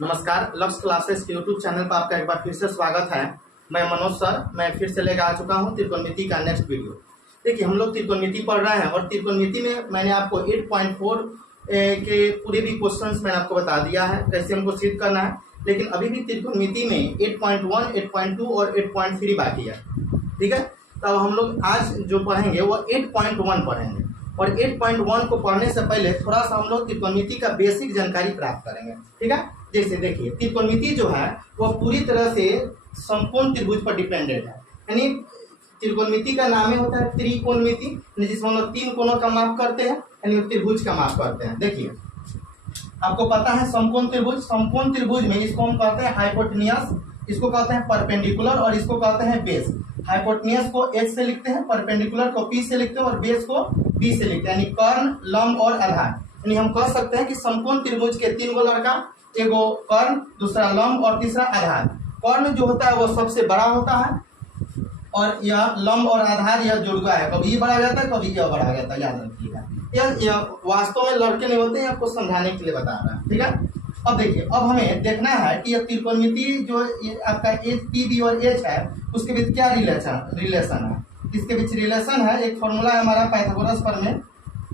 नमस्कार, लक्ष्य क्लासेस के यूट्यूब चैनल पर आपका एक बार फिर से स्वागत है। मैं मनोज सर, मैं फिर से लेकर आ चुका हूं त्रिकोणमिति का नेक्स्ट वीडियो। देखिए, हम लोग त्रिकोणमिति पढ़ रहे हैं और त्रिकोणमिति में मैंने आपको 8.4 के पूरे भी क्वेश्चंस मैंने आपको बता दिया है कैसे हमको सिद्ध करना है। लेकिन अभी भी त्रिकोणमिति में 8.1, 8.2 और 8.3 बाकी है। ठीक है, तो हम लोग आज जो पढ़ेंगे वो 8.1 पढ़ेंगे और 8.1 को पढ़ने से पहले थोड़ा सा हम लोग त्रिकोणमिति का बेसिक जानकारी प्राप्त करेंगे। ठीक है, जैसे देखिए, त्रिकोणमिति जो है वो पूरी तरह से समकोण त्रिभुज पर डिपेंडेंट है। यानी त्रिकोणमिति का नाम ही होता है त्रिकोणमिति, जिसमें हम लोग तीन कोणों का माप करते हैं, यानी त्रिभुज का माप करते हैं। देखिए, आपको पता है समकोण त्रिभुज में इसको हम कहते हैं हाइपोटेन्यूस, इसको कहते हैं परपेंडिकुलर और इसको कहते हैं बेस। हाइपोटेन्यूस को H से लिखते हैं, परपेंडिकुलर को P से लिखते हैं और बेस को B से लिखते हैं, यानी कर्ण, लंब और आधार। यानी हम कह सकते हैं कि समकोण त्रिभुज के तीन गो लड़का, एगो कर्ण, दूसरा लंब और तीसरा आधार। कर्ण जो होता है वो सबसे बड़ा होता है और यह लंब और आधार यह जुड़वा है, कभी ये बड़ा जाता है कभी यह बड़ा जाता है, याद रखिएगा। यह वास्तव में लड़के नहीं होते हैं, आपको समझाने के लिए बता रहा है। ठीक है, अब देखिए, अब हमें देखना है कि यह त्रिकोणमिति जो आपका पी बी और एच है उसके बीच क्या रिलेशन है। इसके बीच रिलेशन है, एक फॉर्मूला है हमारा पाइथागोरस प्रमेय,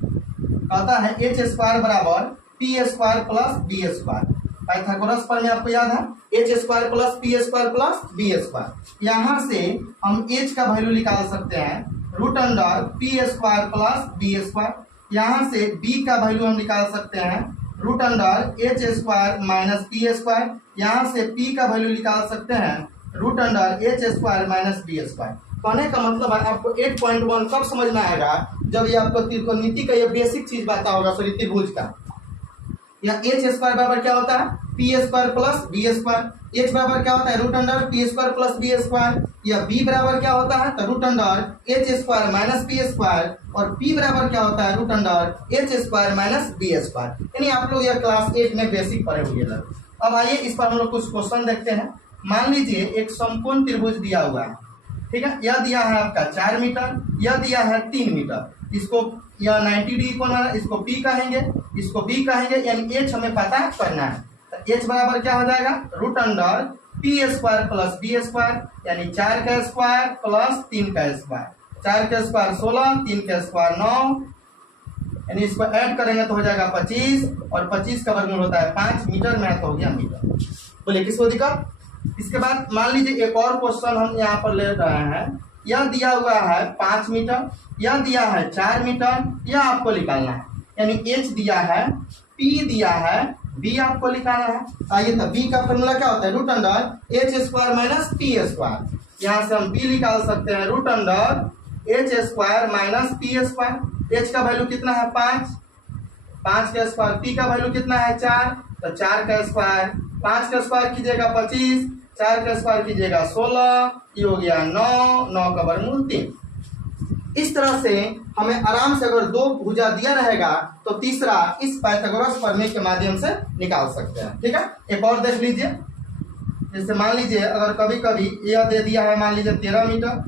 कहता है एच स्क्वायर बराबर P square plus B square. Pythagoras प्रमेय आपको याद है, H square plus P square plus B square. यहाँ से हम एच का वैल्यू निकाल सकते हैं root under P square plus B square. यहाँ से बी का वैल्यू हम निकाल सकते हैं root under H square minus P square. यहाँ से पी का वैल्यू निकाल सकते हैं root under H square minus B square. कहने का मतलब है आपको 8.1 कब समझ में आएगा, जब ये आपको त्रिकोणमिति का ये बेसिक चीज पता होगा, सॉरी त्रिभुज का। या एच स्क्वायर बराबर क्या होता है, P square plus B square. H बराबर क्या होता है, root under P square plus B square. या बी बराबर क्या होता है, तो root under H square minus P square. और पी बराबर क्या होता है, root under H square minus B square. यानी आप लोग यह क्लास 8 में बेसिक पढ़े हुए हैं। अब आइए इस पर हम लोग कुछ क्वेश्चन देखते हैं। मान लीजिए एक समकोण त्रिभुज दिया हुआ है। ठीक है, यह दिया है आपका 4 मीटर, यह दिया है 3 मीटर। इसको यह 90 डिग्री कोण है, इसको P कहेंगे, इसको B कहेंगे, यानी H हमें पता करना है। तो H बराबर क्या हो जाएगा, root under P square plus B square, यानी 4 का स्क्वायर प्लस 3 का स्क्वायर। 4 का स्क्वायर 16, 3 का स्क्वायर 9, यानी इसको ऐड करेंगे तो हो जाएगा 25 और 25 का वर्गमूल होता है 5 मीटर, में तो हो गया मीटर। बोले किसको दिक्कत। इसके बाद मान लीजिए एक और क्वेश्चन हम यहाँ पर ले रहे हैं। यह दिया हुआ है 5 मीटर, यह दिया है 4 मीटर, यह आपको निकालना है। यानी H दिया है, P दिया है, B आपको निकालना है। आइए, तो B का फॉर्मूला क्या होता है, root under H square minus P square. यहाँ से हम B निकाल सकते हैं root under H square minus P square. H का वैल्यू कितना है 5, 5 का स्क्वायर। P का वैल्यू कितना है 4, तो 4 का स्क्वायर। 5 का स्क्वायर कीजिएगा 25, 4 का स्क्वायर कीजिएगा 16, ये हो गया 9, 9 का वर्गमूल 3। इस तरह से हमें आराम से अगर दो भुजा दिया रहेगा तो तीसरा इस पाइथागोरस प्रमेय के माध्यम से निकाल सकते हैं। ठीक है, एक और देख लीजिए। जैसे मान लीजिए अगर कभी कभी यह दे दिया है, मान लीजिए 13 मीटर,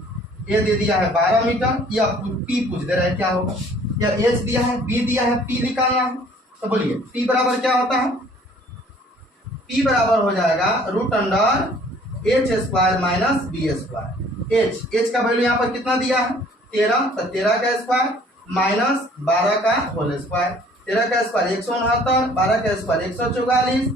ये दे दिया है 12 मीटर, या P पूछ दे रहा है क्या होगा। या H दिया है, B दिया है, P निकालना है। तो बोलिए P बराबर क्या होता है, P बराबर हो जाएगा root under H square minus B square. H का वैल्यू यहाँ पर कितना दिया है 13, तो 13 का स्क्वायर माइनस 12 का होल स्क्वायर। 13 का स्क्वायर 169, 12 का स्क्वायर 144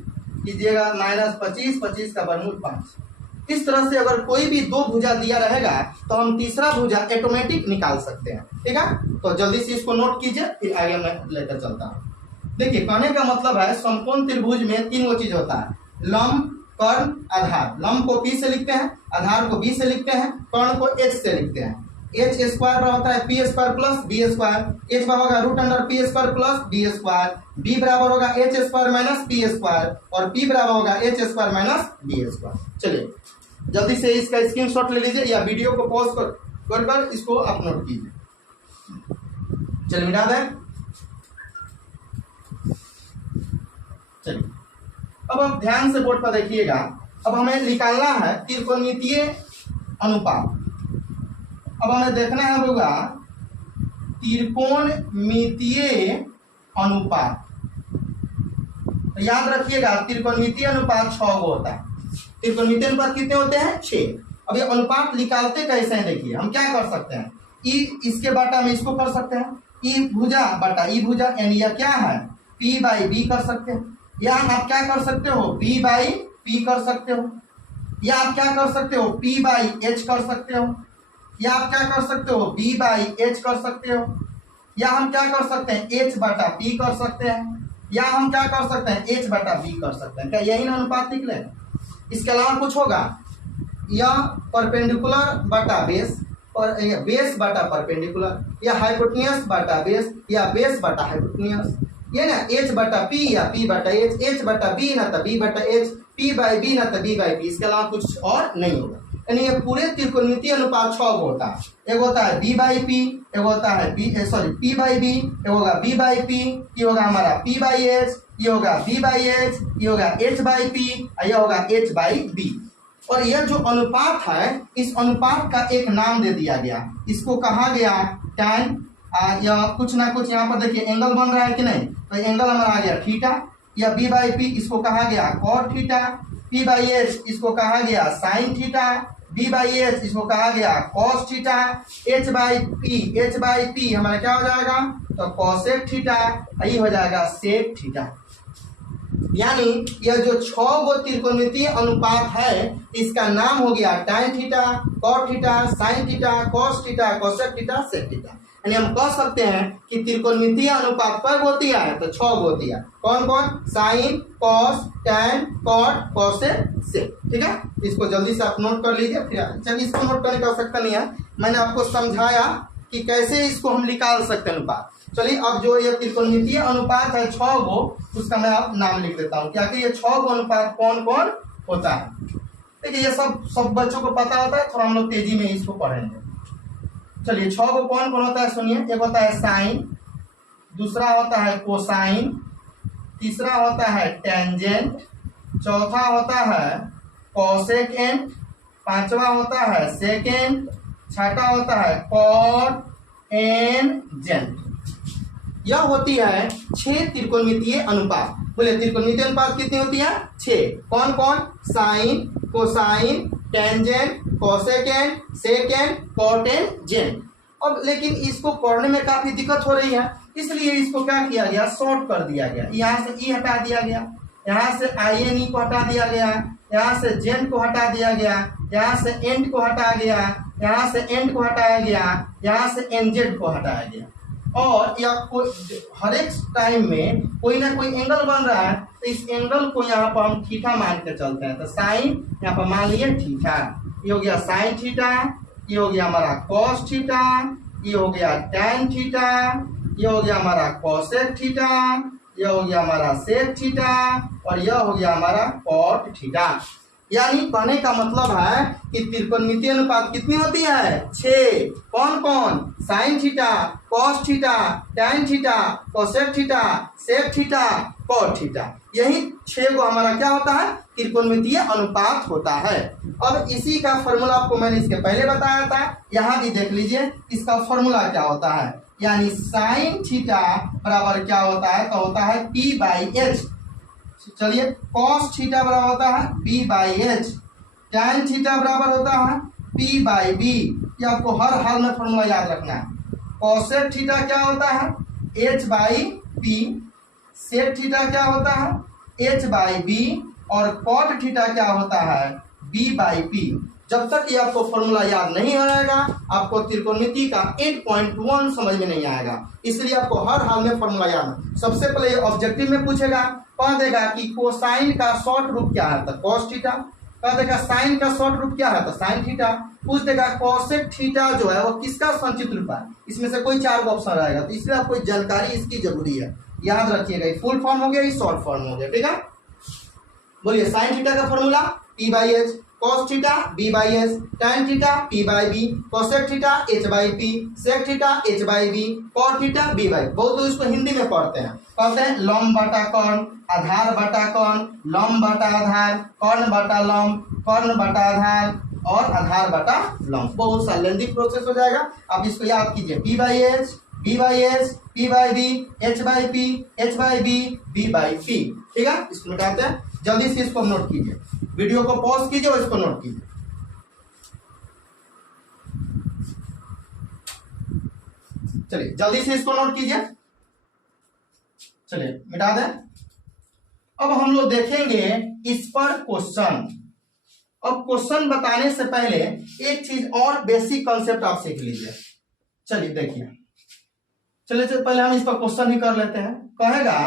कीजिएगा माइनस 25, 25 का वर्गमूल 5। इस तरह से अगर कोई भी दो भुजा दिया रहेगा तो हम तीसरा भुजा ऑटोमेटिक निकाल सकते हैं। ठीक है, तो जल्दी से इसको नोट कीजिए, फिर आगे मैं लेकर चलता हूँ। देखिए, कहने का मतलब है समकोण त्रिभुज में 3 चीज होता है, लंब, कर्ण, आधार। लंब को P से लिखते हैं, आधार को B से लिखते हैं, कर्ण को H से लिखते हैं। H स्क्वायर बराबर होता है P square plus B square. H बराबर होगा root under P square plus B square. B बराबर होगा H square minus P square और P बराबर होगा H square minus B square. चलिए जल्दी से इसका स्क्रीनशॉट ले लीजिए या वीडियो को पॉज कर इसको अपलोड कीजिए। चलिए मिटा दें। चलिए अब आप ध्यान से बोर्ड पर देखिएगा। अब हमें निकालना है त्रिकोणमितीय अनुपात। अब हमें देखना होगा त्रिकोणमितीय अनुपात। तो याद रखिएगा त्रिकोणमितीय अनुपात 6 गो होता है। त्रिकोणमितीय अनुपात कितने होते हैं? 6। अब ये अनुपात निकालते कैसे हैं देखिए, हम क्या कर सकते हैं, ई इसके बाटा में इसको कर सकते हैं, ई भुजा बटा ई भुजा, यानी यह क्या है p बाई बी कर सकते हैं, या आप क्या कर सकते हो b बाई p कर सकते हो, या आप क्या कर सकते हो p बाई h कर सकते हो, या आप क्या कर सकते हो b बाई h कर सकते हो, या हम क्या कर सकते हैं h बटा p कर सकते हैं, या हम क्या कर सकते हैं h बटा b कर सकते हैं। क्या यही ना अनुपात निकले? इसके अलावा कुछ होगा? या परपेंडिकुलर बटा बेस, और बेस बटा परपेंडिकुलर, या हाइपोटेन्यूस बटा बेस, या बेस बटा हाइपोटेन्यूस, ये ना h बटा p या p बटा h बटा b ना तो b बटा h, p बाई b ना तो b बाई p। इसके अलावा कुछ और नहीं होगा। यानी ये पूरे त्रिकोणमितीय अनुपात 6 को होता है। एक होता है b बाई p, एक होता है p बाई b, एक होगा b बाई p, ये होगा हमारा p बाई h, ये होगा b बाई h, ये होगा h बाई p, ये होगा h बाई b। और यह जो अनुपात है, इस अनुपात का एक नाम दे दिया गया, इसको कहा गया tan, या कुछ ना कुछ यहाँ पर देखिए एंगल बन रहा है कि नहीं, तो एंगल हमारा आ गया थीटा, या b बाई p इसको कहा गया cot theta, p by h इसको कहा गया sine theta, b by h इसको कहा गया cos theta, h by p हमारा क्या हो जाएगा तो cosec थीटा, यही हो जाएगा sec थीटा। यानी यह जो 6 गो त्रिकोणमितीय अनुपात है, इसका नाम हो गया tan theta, cot theta, sin theta, cos theta, cosec theta, sec theta. यानी हम कह सकते हैं कि त्रिकोणमितीय अनुपात कब होती है तो 6 गो होती है। कौन कौन? Sine, cos, tan, cot, cosec, sec. ठीक है, इसको जल्दी से आप नोट कर लीजिए। फिर चलिए इसको नोट करने की आवश्यकता नहीं है, मैंने आपको समझाया कि कैसे इसको हम निकाल सकते हैं अनुपात। चलिए अब जो ये त्रिकोणमितीय अनुपात है 6 गो, उसका मैं आप नाम लिख देता हूँ कि आखिर ये 6 गो अनुपात कौन कौन होता है। देखिए ये सब बच्चों को पता होता है, थोड़ा हम लोग तेजी में इसको पढ़ेंगे। चलिए 6 को कौन कौन होता है सुनिए। एक होता है साइन, दूसरा होता है कोसाइन, तीसरा होता है टेंजेंट, चौथा होता है कोसेकेंट, पांचवा होता है सेकेंट, छठा होता है कॉट एन जेंट। यह होती है 6 त्रिकोणमितीय अनुपात। बोले त्रिकोणमितीय अनुपात कितनी होती है? 6। कौन कौन? Sine, cosine, tangent, cosecant, secant, cotangent. अब लेकिन इसको पढ़ने में काफी दिक्कत हो रही है, इसलिए इसको क्या किया गया, शॉर्ट कर दिया गया। यहाँ से ई हटा दिया गया, यहाँ से आई एन ई को हटा दिया गया, यहाँ से जेंट को हटा दिया गया, यहाँ से एंड को हटाया गया, यहाँ से एंड को हटाया गया, यहाँ से एनजेड को हटाया गया। और या हर एक टाइम में कोई ना कोई एंगल बन रहा है, तो इस एंगल को यहाँ पर हम थीटा मान के चलते हैं। तो साइन यहाँ पर मान लिए थीटा, ये हो गया साइन थीटा, ये हो गया हमारा कॉस थीटा, ये हो गया टैन थीटा, ये हो गया हमारा कॉसेक थीटा, ये हो गया हमारा सेक थीटा, और यह हो गया हमारा कॉट थीटा। यानी कहने का मतलब है कि त्रिकोणमितीय अनुपात कितनी होती है? 6। कौन कौन? Sine theta, cos theta, tan theta, cosec theta, sec theta, cot theta. यही 6 को हमारा क्या होता है? त्रिकोणमितीय अनुपात होता है। अब इसी का फॉर्मूला आपको मैंने इसके पहले बताया था, यहाँ भी देख लीजिए इसका फॉर्मूला क्या होता है। यानी साइन थीटा बराबर क्या होता है? तो होता है p बाई एच। चलिए कॉस थीटा बराबर होता है b by h, tan theta बराबर होता है p बाई बी। ये आपको हर हाल में फॉर्मूला याद रखना है। कॉसेक थीटा क्या होता है? h by p। Sec theta क्या होता है? h by b। और कॉट थीटा क्या होता है? b by p। जब तक ये आपको फॉर्मूला याद नहीं आएगा, आपको त्रिकोणमिति का 8.1 समझ में नहीं आएगा। इसलिए आपको हर हाल में फॉर्मूला याद। सबसे पहले ये ऑब्जेक्टिव में पूछेगा, कह देगा कि कोसाइन का शॉर्ट रूप क्या है? तो कॉस थीटा। कह देगा साइन का शॉर्ट रूप क्या है? तो साइन थीटा। पूछ देगा कोसेक थीटा जो है वो किसका संचित रूप है? इसमें से कोई 4 ऑप्शन रहेगा, तो इसलिए आपको जानकारी इसकी जरूरी है, याद रखिएगा। फुल फॉर्म हो गया, ये शॉर्ट फॉर्म हो गया। ठीक है, बोलिए साइन थीटा का formula p by h, cos theta b by h, tan theta p by b, cosec theta h by p, sec theta h by b, cot theta b by. बहुत लोग इसको हिंदी में पढ़ते हैं, कहते हैं लंब बटा कर्ण, आधार बटा कर्ण, लंब बटा आधार, कर्ण बटा लंब, कर्ण बटा आधार, और आधार बटा लंब। बहुत सा लेंदी प्रोसेस हो जाएगा, आप इसको याद कीजिए। p by h, b by h, p by b, h by p, h by b, b by p. ठीक है, इसको मिटाते हैं। जल्दी से इसको नोट कीजिए, वीडियो को पॉज कीजिए और इसको नोट कीजिए। चलिए जल्दी से इसको नोट कीजिए। चलिए मिटा दें। अब हम लोग देखेंगे इस पर क्वेश्चन। अब क्वेश्चन बताने से पहले एक चीज और बेसिक कॉन्सेप्ट आप सीख लीजिए। चलिए देखिए, चलिए पहले हम इस पर क्वेश्चन ही कर लेते हैं। कहेगा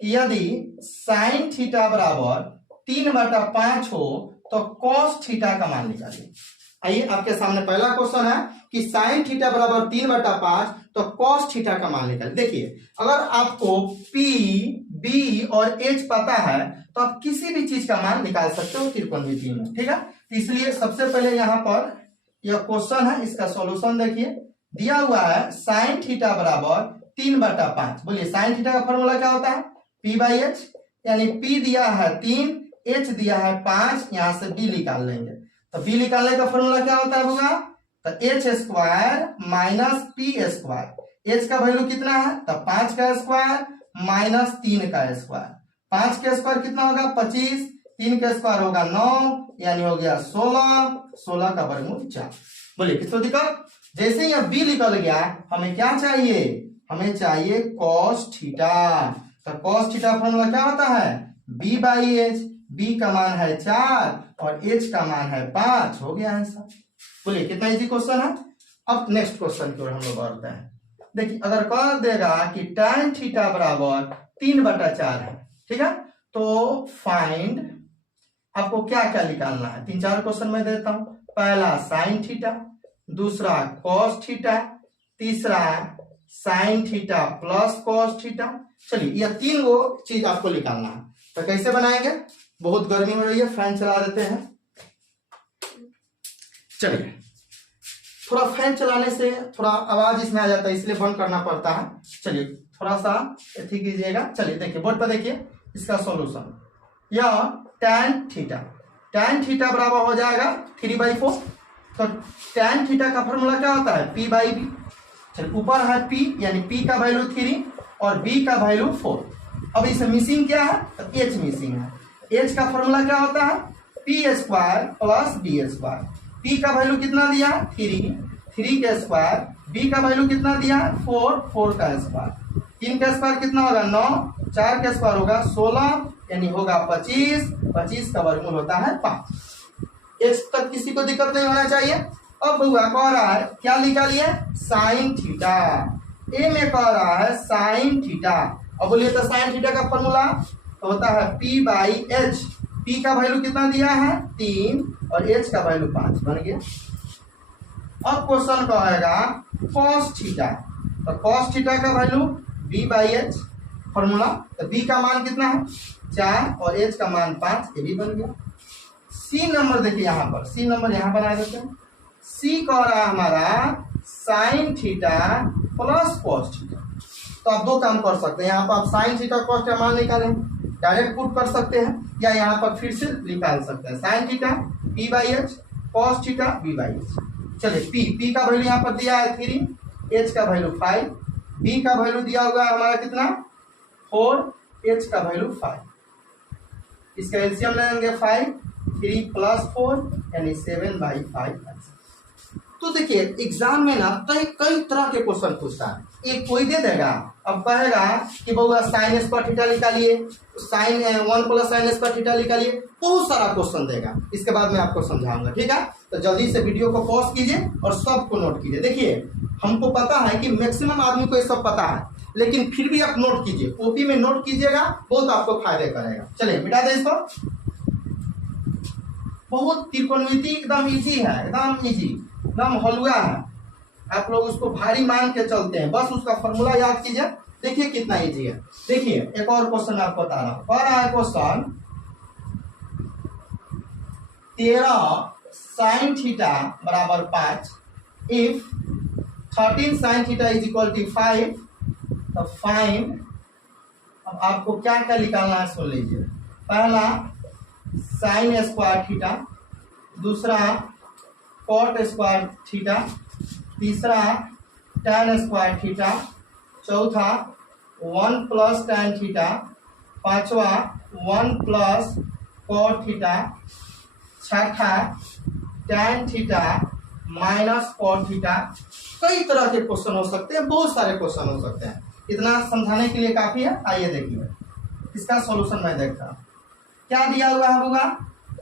कि यदि साइन थीटा बराबर 3/5 हो तो कॉस थीटा का मान निकालिए। आइए आपके सामने पहला क्वेश्चन है कि साइन थीटा बराबर 3/5 तो कॉस थीटा का मान निकालिए। देखिए, अगर आपको P, B और H पता है तो आप किसी भी चीज का मान निकाल सकते हो त्रिकोणमिति में। ठीक है, इसलिए सबसे पहले यहाँ पर यह क्वेश्चन है, इसका सॉल्यूशन देखिए। दिया हुआ है साइन थीटा बराबर 3/5। बोलिए साइन थीटा का फॉर्मूला क्या होता है? P बाई एच, यानी P दिया है 3, H दिया है 5, यहां से B निकाल लेंगे। तो B निकालने का फॉर्मूला क्या होता है होगा? तो H square minus P square. H का वैल्यू कितना है? तो 5 का स्क्वायर माइनस 3 का स्क्वायर। 5 का स्क्वायर कितना होगा? 25, 3 का स्क्वायर होगा 9, यानी हो गया 16, 16 का वर्गमूल 4। बोलिए किसको दिक्कत? जैसे ही बी निकल गया, हमें क्या चाहिए? हमें चाहिए कॉस थीटा। तो कॉस थीटा फॉर्मूला क्या होता है? B by h. बी का मान है 4 और एच का मान है 5। हो गया आंसर। बोलिए कितना इजी क्वेश्चन है। अब नेक्स्ट क्वेश्चन की ओर हम लोग बढ़ते हैं। देखिए, अगर कह देगा कि tan थीटा बराबर 3/4 है, ठीक है, तो फाइंड, आपको क्या क्या निकालना है? 3-4 क्वेश्चन मैं देता हूं। पहला साइन थीटा, दूसरा कॉस थीटा, तीसरा sine theta plus cos theta. चलिए यह 3 गो चीज आपको निकालना है। तो कैसे बनाएंगे? बहुत गर्मी हो रही है, फैन चला देते हैं। चलिए, थोड़ा फैन चलाने से थोड़ा आवाज इसमें आ जाता है, इसलिए बंद करना पड़ता है। चलिए थोड़ा सा ठीक कीजिएगा। चलिए देखिए बोर्ड पर, देखिए इसका सॉल्यूशन। यह tan थीटा बराबर हो जाएगा 3/4। तो tan थीटा का फॉर्मूला क्या होता है? P by b. चलिए ऊपर है P, यानी P का वैल्यू 3 और B का वैल्यू 4। अब इसमें मिसिंग क्या है? तो H मिसिंग है। H का फॉर्मूला क्या होता है? P square plus B square. P का वैल्यू कितना दिया? 3 का स्क्वायर। B का वैल्यू कितना दिया? 4 का स्क्वायर। 3 का स्क्वायर कितना होगा? 9। 4 का स्क्वायर होगा 16, यानी होगा 25 का वर्गमूल होता है 5। X तक किसी को दिक्कत नहीं होना चाहिए। अब हुआ कह रहा है क्या निकालिए? Sine theta. ए में कह रहा है साइन थीटा। अब बोलिए तो साइन थीटा का फॉर्मूला तो होता है P बाई एच। P का वैल्यू कितना दिया है? 3 और H का वैल्यू 5 बन गया। अब क्वेश्चन कहेगा cos थीटा। तो cos थीटा का value B by H formula. तो B का मान कितना है? 4 और H का मान 5, ये भी बन गया। C नंबर देखिए यहाँ पर, C नंबर यहाँ बना देते हैं। C कह रहा है हमारा sine theta plus cos theta. तो आप 2 काम कर सकते हैं। यहाँ पर आप साइन थीटा कॉस का मान निकालें, डायरेक्ट पुट कर सकते हैं, या यहाँ पर फिर से निकाल सकते हैं। Sine theta P by h, cos theta B by H. चलिए P का वैल्यू यहाँ पर दिया है 3, H का वैल्यू 5, B का वैल्यू दिया हुआ है हमारा कितना? 4, H का वैल्यू 5। इसका एलसीएम लेंगे 5, 3 प्लस 4 यानी 7/5। तो देखिए एग्जाम में ना कई तरह के क्वेश्चन पूछता है। एक कोई दे देगा, अब कहेगा कि बहुआ साइन स्क्वायर थीटा निकालिए, sine 1 plus sine square theta निकालिए, बहुत सारा क्वेश्चन देगा। इसके बाद मैं आपको समझाऊंगा, ठीक है? तो जल्दी से वीडियो को पॉज कीजिए और सबको नोट कीजिए। देखिए हमको पता है कि मैक्सिमम आदमी को ये सब पता है, लेकिन फिर भी आप नोट कीजिए, कॉपी में नोट कीजिएगा, बहुत आपको फायदे करेगा। चलिए मिटा दे इसको। बहुत त्रिकोणमिति एकदम इजी है, एकदम इजी, एकदम हलवा है। आप लोग उसको भारी मान के चलते हैं, बस उसका फॉर्मूला याद कीजिए। देखिए कितना इजी है। देखिए एक और क्वेश्चन आपको बता रहा हूं। कह रहा है क्वेश्चन 13 साइन थीटा बराबर 5 if 13 sine theta is equal to 5। तो फाइंड, अब आपको क्या क्या निकालना है सुन लीजिए। पहला साइन स्क्वायर थीटा, दूसरा कॉट स्क्वायर थीटा, तीसरा tan स्क्वायर थीटा, चौथा 1 प्लस tan थीटा, पांचवा 1 प्लस cot थीटा, छठा tan theta minus cot theta. कई तरह के क्वेश्चन हो सकते हैं, बहुत सारे क्वेश्चन हो सकते हैं। इतना समझाने के लिए काफी है। आइए देखिए इसका सॉल्यूशन मैं देखता हूँ। क्या दिया हुआ है होगा,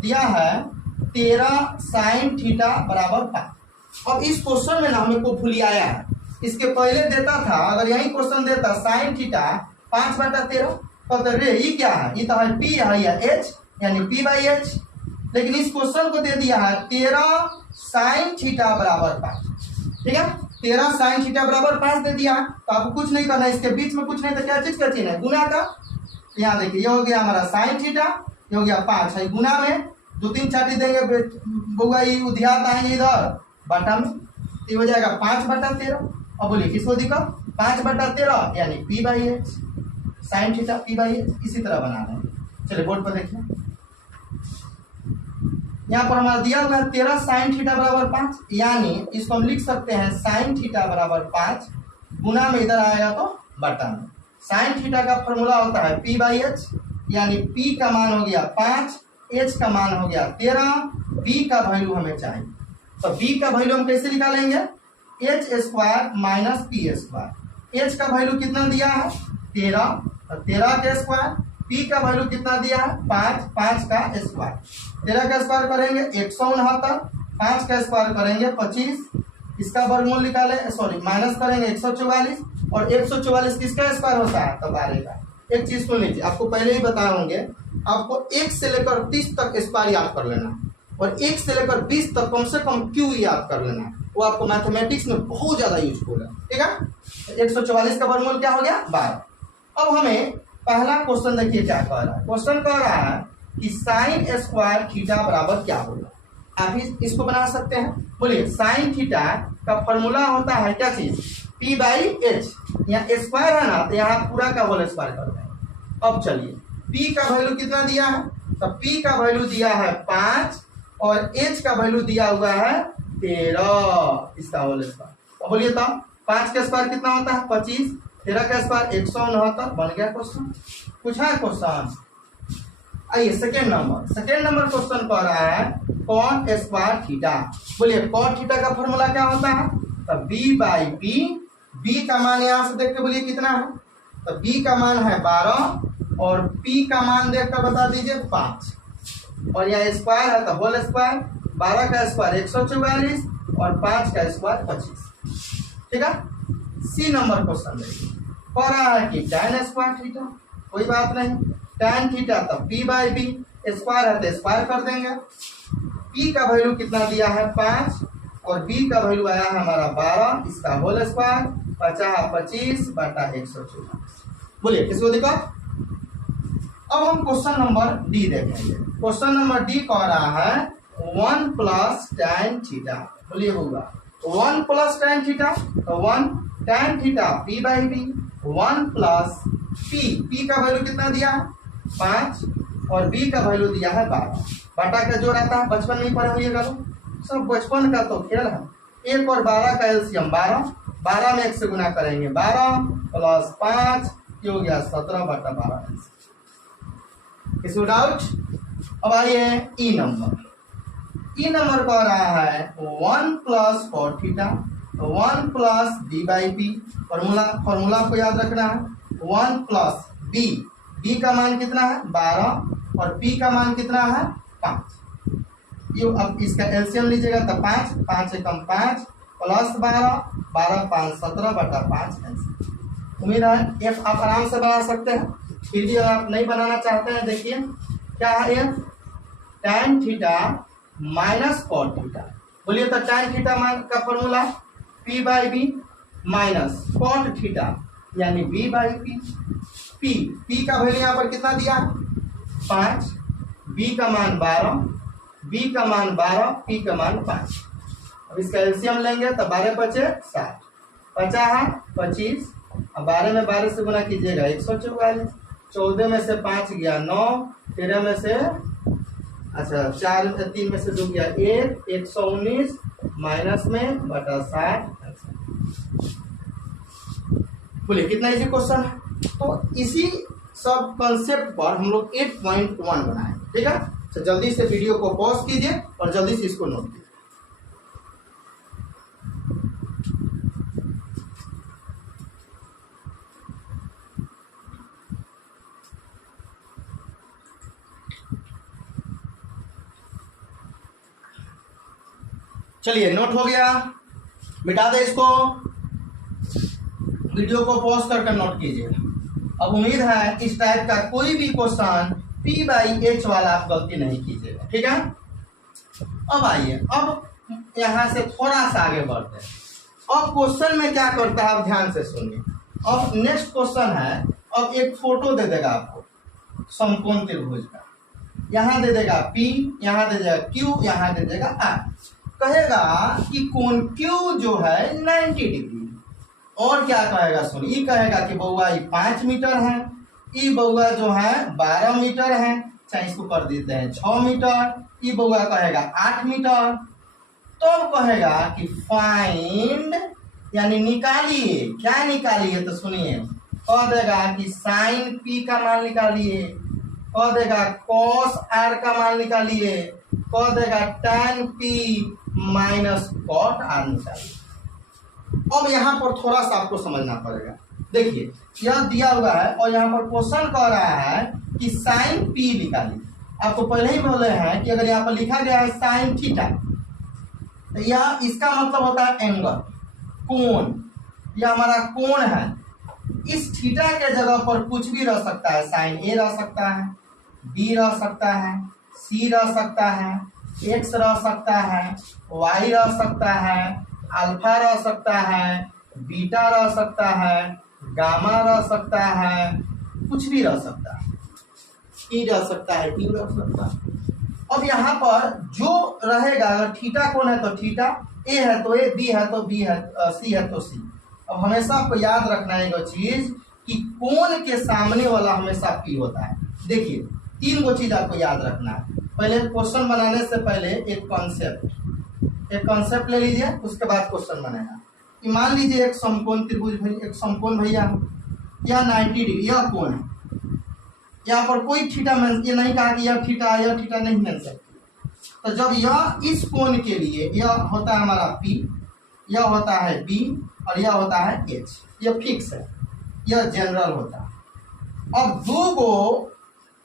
दिया है 13 sin थीटा बराबर 5। अब इस क्वेश्चन में ना हमें को भूल आया है। इसके पहले देता था, अगर यही क्वेश्चन देता sin थीटा 5/13 तो रे ये क्या है, ये तो है p है या h यानी p/h। लेकिन इस क्वेश्चन को दे दिया है 13 sin थीटा बराबर 5। ठीक है, 13 sin थीटा बराबर 5 दे दिया। तो आपको कुछ नहीं करना है, इसके बीच में कुछ नहीं, तो क्या चीज है, गुना का। यहाँ देखिए ये हो गया हमारा sin थीटा, ये हो गया 5 है, गुना में 2-3 छाटी देंगे होगा, ये उधियात आएंगे इधर बटा में, ये हो जाएगा 5/13। अब बोलिए किसको दिखा, 5/13 यानी p/h, sin थीटा p/h। इसी तरह बनाना है। चलिए बोर्ड पर देखिए, यहाँ पर हमारा दिया हुआ है 13 sin थीटा बराबर 5, यानी इसको हम लिख सकते हैं sin थीटा बराबर 5, गुना में इधर आएगा तो बटा में। sin थीटा का फॉर्मूला होता है p/h, यानी p का मान हो गया 5, h का मान हो गया 13, b का वैल्यू हमें चाहिए। तो b का वैल्यू हम कैसे निकालेंगे, h² माइनस p²। h का वैल्यू कितना दिया है 13, तो 13 का स्क्वायर, p का वैल्यू कितना दिया है 5, 5 का स्क्वायर। 13 का स्क्वायर करेंगे 169, 5 का स्क्वायर करेंगे 25, इसका वर्गमूल निकाले, सॉरी माइनस करेंगे 144, और 144 किसका स्क्वायर होता है, तो 12 का। एक चीज सुन लीजिए, आपको पहले ही बताए होंगे, आपको 1 से लेकर 30 तक स्क्वायर याद कर लेना, और 1 से लेकर 20 तक कम से कम क्यू याद कर लेना। वो आपको मैथमेटिक्स में बहुत ज्यादा यूजफुल है। ठीक है, 144 का वर्गमूल क्या हो गया 12। अब हमें पहला क्वेश्चन देखिए क्या कह रहा है। क्वेश्चन कह रहा है कि साइन स्क्वायर थीटा बराबर क्या होगा। आप इसको बना सकते हैं। बोलिए साइन थीटा का फॉर्मूला होता है क्या चीज, p/h। यहाँ स्क्वायर है ना, तो यहाँ पूरा का होल स्क्वायर कर देंगे। अब चलिए p का वैल्यू कितना दिया है, तो p का वैल्यू दिया है 5 और h का वैल्यू दिया हुआ है 13, इसका होल स्क्वायर। अब बोलिए तो 5 का स्क्वायर कितना होता है 25, 13 का स्क्वायर 169। बन गया क्वेश्चन। कुछ है क्वेश्चन। आइए सेकेंड नंबर क्वेश्चन कह रहा है कॉट स्क्वायर थीटा। बोलिए कॉट थीटा का फॉर्मूला क्या होता है, तो b/b। b का मान यहाँ से देख के बोलिए कितना है, तो b का मान है 12 और p का मान देख कर बता दीजिए 5, और यहाँ स्क्वायर है तो होल स्क्वायर। 12 का स्क्वायर 144 और 5 का स्क्वायर 25। ठीक है, सी नंबर क्वेश्चन देखिए, कह रहा है कि tan स्क्वायर थीटा, कोई बात नहीं, tan थीटा तो p/b, स्क्वायर है तो स्क्वायर कर देंगे। p का वैल्यू कितना दिया है 5 और b का वैल्यू आया है हमारा 12, इसका होल स्क्वायर 50/25/144। बोलिए किसको देखो। अब हम क्वेश्चन नंबर डी देखेंगे। क्वेश्चन नंबर डी कह रहा है 1 प्लस tan थीटा। बोलिए होगा 1 प्लस tan थीटा, तो 1 tan theta p/b, 1 plus p का वैल्यू कितना दिया है 5 और b का वैल्यू दिया है 12। बटा का जोड़ आता है, बचपन नहीं पढ़े होइएगा लोग, सब बचपन का तो खेल है। 1 और 12 का एलसीएम 12, 12 में 1 से गुना करेंगे 12 प्लस 5, ये हो गया 17/12। किसी डाउट। अब आइए ई नंबर कह रहा है 1 plus cot theta, 1 plus d/p। Formula को याद रखना है, 1 प्लस b का मान कितना है 12 और p का मान कितना है 5। ये अब इसका एलसीएम लीजिएगा तो 5, 5 से कम 5 प्लस 12, 12 5 17/5 एलसीएम। उम्मीद है एफ आप आराम से बना सकते हैं। फिर भी आप नहीं बनाना चाहते हैं, देखिए क्या है F, tan theta minus cot theta. बोलिए तो tan थीटा का formula p/b minus cot theta यानी b/p। p का वैल्यू यहाँ पर कितना दिया 5, b का मान 12, b का मान 12, p का मान 5। अब इसका एलसीएम लेंगे तो 12 बचे 7, 50 है 25, अब 12 में 12 से गुना कीजिएगा 144, 14 में से 5 गया 9, 13 में से अच्छा 4 3 में से 2 गया 1, 119 माइनस में बटा 60। बोलिए कितना इजी क्वेश्चन है। तो इसी सब कॉन्सेप्ट पर हम लोग 8.1 बनाए, ठीक है। तो जल्दी से वीडियो को पॉज कीजिए और जल्दी से इसको नोट कीजिए। चलिए नोट हो गया, मिटा दे इसको, वीडियो को पॉज करके नोट कीजिए। अब उम्मीद है इस टाइप का कोई भी क्वेश्चन P/H वाला आप गलती नहीं कीजिएगा, ठीक है। अब आइए, अब यहां से थोड़ा सा आगे बढ़ते हैं। अब क्वेश्चन में क्या करता है आप ध्यान से सुनिए। अब नेक्स्ट क्वेश्चन है, अब एक फोटो दे देगा आपको समकोण त्रिभुज का, यहाँ दे देगा P, यहाँ दे देगा Q, यहाँ दे देगा R। कहेगा कि कोण Q जो है 90 डिग्री, और क्या कहेगा सुनिए, कहेगा कि बउआ ये 5 मीटर है, ये बउआ जो है 12 मीटर है, चाहे इसको कर देते हैं 6 मीटर, ये बउआ कहेगा 8 मीटर। तो कहेगा कि फाइंड, यानी निकालिए, क्या निकालिए तो सुनिए, कह देगा कि साइन P का मान निकालिए, कह देगा cos R का मान निकालिए, कह देगा tan P minus cot R निकालिए। अब यहाँ पर थोड़ा सा आपको समझना पड़ेगा। देखिए यह दिया हुआ है और यहाँ पर क्वेश्चन कह रहा है कि साइन P निकालिए। आपको पहले ही बोले हैं कि अगर यहाँ पर लिखा गया है साइन थीटा, तो यह इसका मतलब होता है एंगल, कोण। यह हमारा कोण है। इस थीटा के जगह पर कुछ भी रह सकता है, साइन A रह सकता है, B रह सकता है, C रह सकता है, X रह सकता है, Y रह सकता है, अल्फा रह सकता है, बीटा रह सकता है, गामा रह सकता है, कुछ भी रह सकता है, E रह सकता है, Q रह सकता है। अब यहाँ पर जो रहेगा, अगर थीटा कोण है तो थीटा, A है तो A, B है तो B है, C है तो C। अब हमेशा आपको याद रखना है एक चीज कि कोण के सामने वाला हमेशा P होता है। देखिए 3 गो चीज आपको याद रखना है। पहले क्वेश्चन बनाने से पहले एक कॉन्सेप्ट ले लीजिए, उसके बाद क्वेश्चन बनाएगा। मान लीजिए एक समकोण त्रिभुज, एक समकोण भैया, यह 90 डिग्री यह कोण है। यहाँ पर कोई थीटा ये नहीं कहा कि यह थीटा नहीं मिल सकती। तो जब यह इस कोण के लिए यह होता है हमारा P, यह होता है B और यह होता है H, यह फिक्स है, यह जनरल होता है। अब 2 गो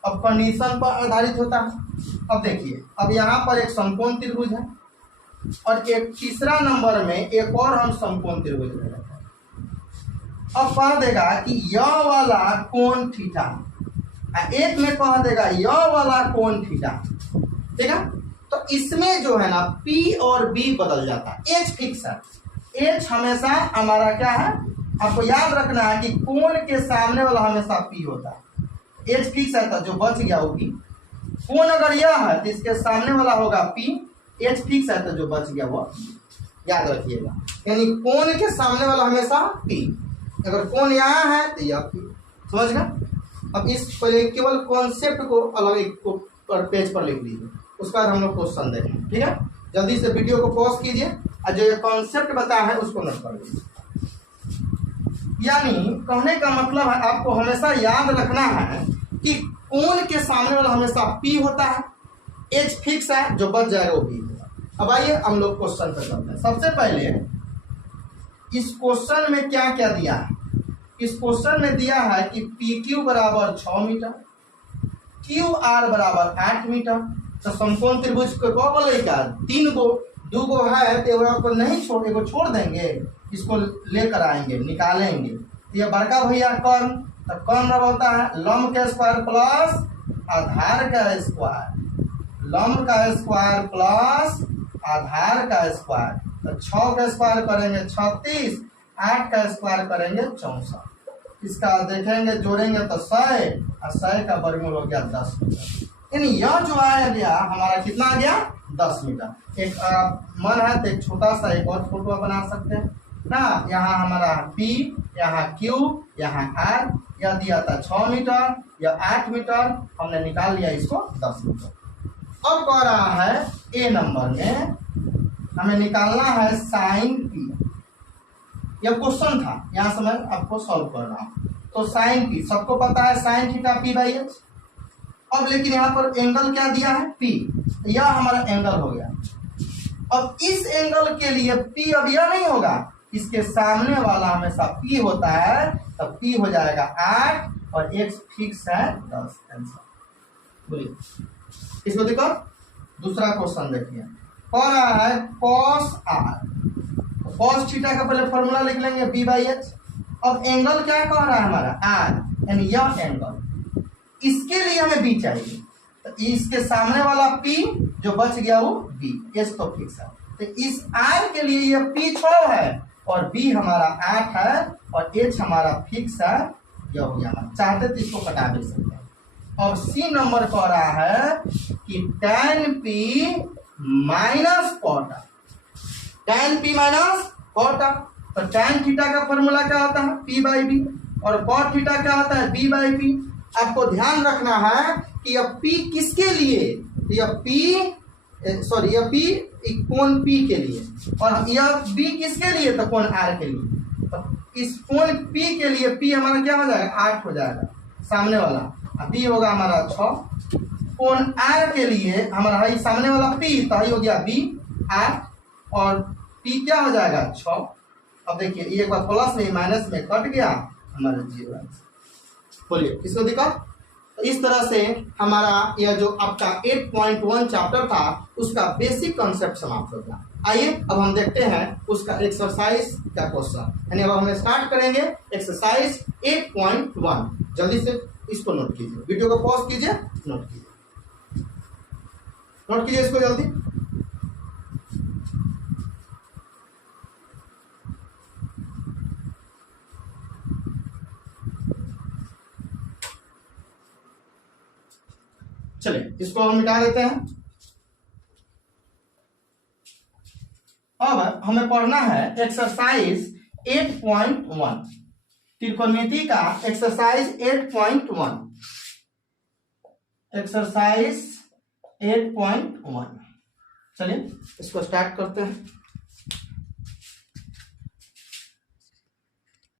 अब कंडीशन पर आधारित होता है। अब देखिए, अब यहाँ पर एक समकोण त्रिभुज है और एक तीसरा नंबर में एक और हम समकोण त्रिभुज ले लेते हैं। अब कह देगा कि यह वाला कोण थीटा, एक में कह देगा यह वाला कोण थीटा, ठीक है। तो इसमें जो है ना P और B बदल जाता है, H फिक्स है। H हमेशा हमारा क्या है, आपको याद रखना है कि कोण के सामने वाला हमेशा P होता है। H फिक्स है तो जो बच गया वो P। कोण अगर यह है तो इसके सामने वाला होगा P, H फिक्स है तो जो बच गया वो याद रखिएगा। यानी कोण के सामने वाला हमेशा P, अगर कोण यहाँ है तो यह P, समझ गए। अब इस केवल कॉन्सेप्ट को अलग एक पेज पर लिख लीजिए, उसके बाद हम लोग क्वेश्चन देखेंगे, ठीक है। जल्दी से वीडियो को पॉज कीजिए और जो ये कॉन्सेप्ट बताया है उसको नोट कर लीजिए। यानी कहने का मतलब है आपको हमेशा याद रखना है कि कोण के सामने वाला हमेशा P होता है, H फिक्स है, जो बच जाएगा वो B होगा। अब आइए हम लोग क्वेश्चन पर करते हैं। सबसे पहले इस क्वेश्चन में क्या क्या दिया है। इस क्वेश्चन में दिया है कि PQ बराबर 6 मीटर, QR बराबर 8 मीटर। तो समकोण त्रिभुज को क्या बोलेगा, 3 गो, 2 गो है तो एगो नहीं छोड़, एगो छोड़ देंगे, इसको लेकर आएंगे, निकालेंगे। तो ये बड़का भैया कर्ण, तो कर्ण होता है लंब का स्क्वायर प्लस आधार का स्क्वायर, लंब का स्क्वायर प्लस आधार का स्क्वायर। तो 6 का स्क्वायर करेंगे 36, 8 का स्क्वायर करेंगे 64। इसका देखेंगे जोड़ेंगे तो 100 और 100 का वर्गमूल हो गया 10 मीटर। यानी यह जो आया गया हमारा कितना आ गया, 10 मीटर। एक मन है तो एक छोटा सा एक और फोटो बना सकते हैं ना। यहाँ हमारा P, यहाँ Q, यहाँ R, यह दिया था 6 मीटर, यह 8 मीटर, हमने निकाल लिया इसको 10 मीटर। अब कह रहा है A नंबर में हमें निकालना है साइन P। यह क्वेश्चन था, यहाँ से मैं आपको सॉल्व कर रहा हूँ। तो साइन पी, सबको पता है sine theta P by H. अब लेकिन यहाँ पर एंगल क्या दिया है, पी, यह हमारा एंगल हो गया। अब इस एंगल के लिए पी अब यह नहीं होगा, इसके सामने वाला हमेशा पी होता है, तब पी हो जाएगा 8 और एक्स फिक्स है 10। आंसर बोलिए, इसको देखो। दूसरा क्वेश्चन देखिए, कह रहा है cos r, cos थीटा का पहले फॉर्मूला लिख लेंगे b बाई एच। अब एंगल क्या कह रहा है हमारा r, यानी यह एंगल, इसके लिए हमें b चाहिए, तो इसके सामने वाला p जो बच गया वो b, एच तो फिक्स है। तो इस r के लिए यह p 6 है और b हमारा 8 है और h हमारा फिक्स है, यह हो गया। चाहते तो इसको कटा दे सकते हैं। और सी नंबर कह रहा है कि tan p minus cot, tan p minus cot. तो tan थीटा का फॉर्मूला क्या होता है, p बाई बी, और कॉट थीटा क्या होता है, b बाई बी। आपको ध्यान रखना है कि यह p किसके लिए, यह p कोण p के लिए, और यह b किसके लिए, तो कोण r के लिए। तो इस कोण p के लिए p हमारा क्या हो जाएगा, 8 हो जाएगा सामने वाला, b होगा हमारा 6। कोण r के लिए हमारा है सामने वाला p, तो ही हो गया b 8 और p क्या हो जाएगा 6। अब देखिए ये एक बार प्लस में माइनस में कट गया, हमारा 0 आंसर। बोलिए किसको दिखा। तो इस तरह से हमारा यह जो आपका 8.1 चैप्टर था उसका बेसिक कॉन्सेप्ट समाप्त हो गया। आइए अब हम देखते हैं उसका एक्सरसाइज का क्वेश्चन, यानी अब हम स्टार्ट करेंगे एक्सरसाइज 8.1। जल्दी से इसको नोट कीजिए, वीडियो को पॉज कीजिए, नोट कीजिए इसको जल्दी। चलिए इसको हम मिटा देते हैं। अब हमें पढ़ना है एक्सरसाइज 8.1, त्रिकोणमिति का एक्सरसाइज 8.1, एक्सरसाइज 8.1। चलिए इसको स्टार्ट करते हैं।